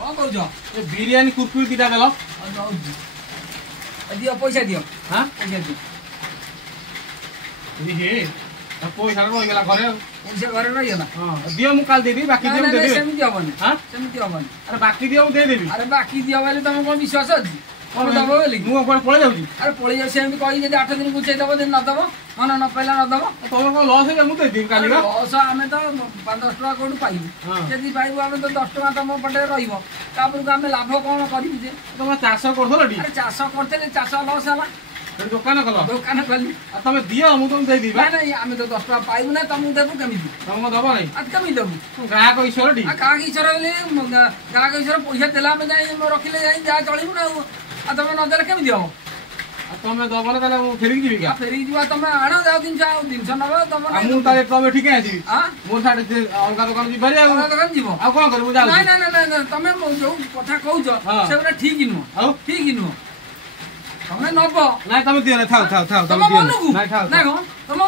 कौन कहूछ ए बिरयानी कुरकुरी दिटा देलो दियो पैसा दियो हां पैसा दियो हे पैसा रही गला घरे पैसा घरे रही गला हां दियो मु काल देबी बाकी दियो दे देबी सेमिति हबनी हां सेमिति हबनी अरे बाकी दियो दे देबी अरे बाकी दियो बोले तुम कोन विश्वास अछि कोन दबो बोली मु कोन पळे जाउची अरे पळे जाउ सेमिति कहि जे 8 दिन गुछे दबो दिन न दबो मन न पहिला न दबो तोर को लॉस है मु दे देबी काली का लॉस हमें तो 5-10 टका कोड पाइबु यदि पाइबु हमें तो 10 टका तम पटे रहिबो तापर को हमें लाभ कोन करिबु जे तुम चाष करथलडी अरे चाष करथले चाष लॉस हला दुकान कलो दुकान कली तुम दियो मु तुम दे दीबा नहीं हमें तो 10 टका पाइबु ना तुम देबु केमिति तुम दबो नहीं आ केमिति देबु ग्राहक ईश्वरडी आ का ईश्वर बोले ग्राहक ईश्वर पैसा देला में जाई रखिले जाई जा चलिबु ना आ तुम न देले केमिति हो तुम दबो ना मु फेरी जीवी का फेरी जीवा तुम आना जाओ दिन नबो तुम मु ताले तुम ठीक है आसी हां मोर साडे अलगा दुकान जी भरी आ दुकान जीवो आ कोन करबु जाउ नहीं नहीं नहीं तुम जो कथा कहउछ सेबरा ठीक नु आ ठीक नु तुम नबो नहीं तुम दियो ना थाओ थाओ थाओ तुम तुम दियो मनुकु नहीं थाओ ना तुम